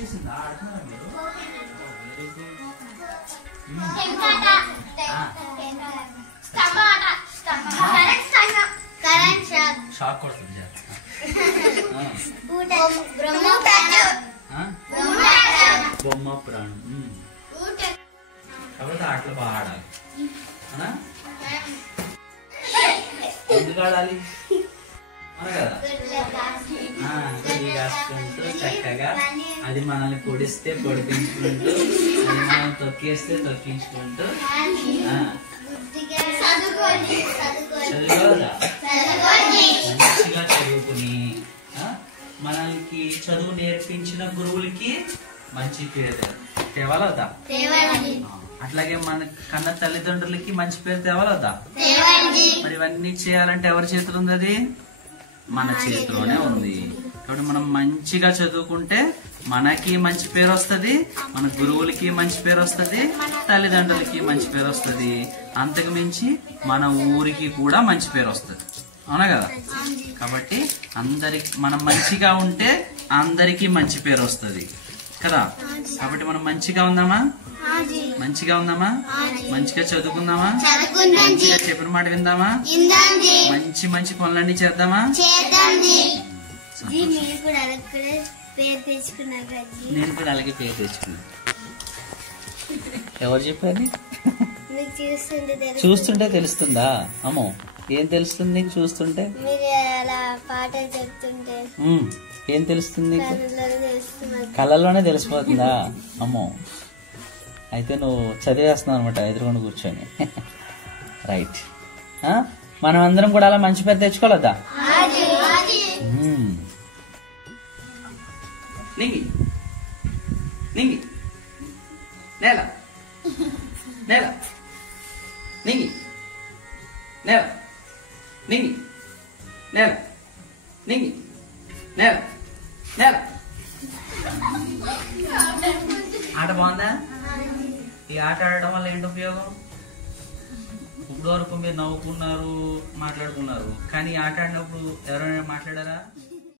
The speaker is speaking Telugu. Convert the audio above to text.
వచ్చేసిందా ఆడుతున్నారా మీరు? Very good. షాక్ కొడుతుంది బొమ్మ ప్రాణం. కాబట్టి ఆటలు బాగా ఆడాలి. ఎందుకు ఆడాలి కదా? కాసుకుంటూ చక్కగా అది మనల్ని పొడిస్తే పొడిపించుకుంటూ, అది మనం తొక్కేస్తే తొక్కించుకుంటూ మంచిగా చదువుకుని మనకి చదువు నేర్పించిన గురువులకి మంచి పేరు తేవాలవుతా. అట్లాగే మన కన్న తల్లిదండ్రులకి మంచి పేరు తేవాలవుతా. మరి ఇవన్నీ చేయాలంటే ఎవరి చేతులు ఉంది? అది మన చేతిలోనే ఉంది. కాబట్టి మనం మంచిగా చదువుకుంటే మనకి మంచి పేరు వస్తుంది, మన గురువులకి మంచి పేరు వస్తుంది, తల్లిదండ్రులకి మంచి పేరు వస్తుంది, అంతకు మించి మన ఊరికి కూడా మంచి పేరు వస్తుంది. అవునా కదా? కాబట్టి అందరికి మనం మంచిగా ఉంటే అందరికి మంచి పేరు వస్తుంది కదా. కాబట్టి మనం మంచిగా ఉందామా? మంచిగా ఉందామా? మంచిగా చదువుకుందామా? మంచిగా చెప్పిన మాట విందామా? మంచి మంచి పనులన్నీ చేద్దామా? నేను కూడా అలాగే పేరు తెచ్చుకున్నా. ఎవరు చెప్పారు? చూస్తుంటే తెలుస్తుందా? అమ్మో, ఏం తెలుస్తుంది నీకు చూస్తుంటే? ఏం తెలుస్తుంది? కళ్ళల్లోనే తెలిసిపోతుందా? అమ్మో, అయితే నువ్వు చదివేస్తున్నావు అనమాట ఎదురుకుండా కూర్చొని. రైట్. మనం అందరం కూడా అలా మంచి పేరు తెచ్చుకోలేదా? నింగి నింగి నేల నేల నింగి నేల నింగి నేల నింగి నేల నేల. ఆట బాగుందా? ఈ ఆట ఆడడం వల్ల ఏంటి ఉపయోగం? ఇప్పుడు వరకు మీరు నవ్వుకున్నారు, మాట్లాడుకున్నారు, కానీ ఆట ఆడినప్పుడు ఎవరైనా మాట్లాడారా?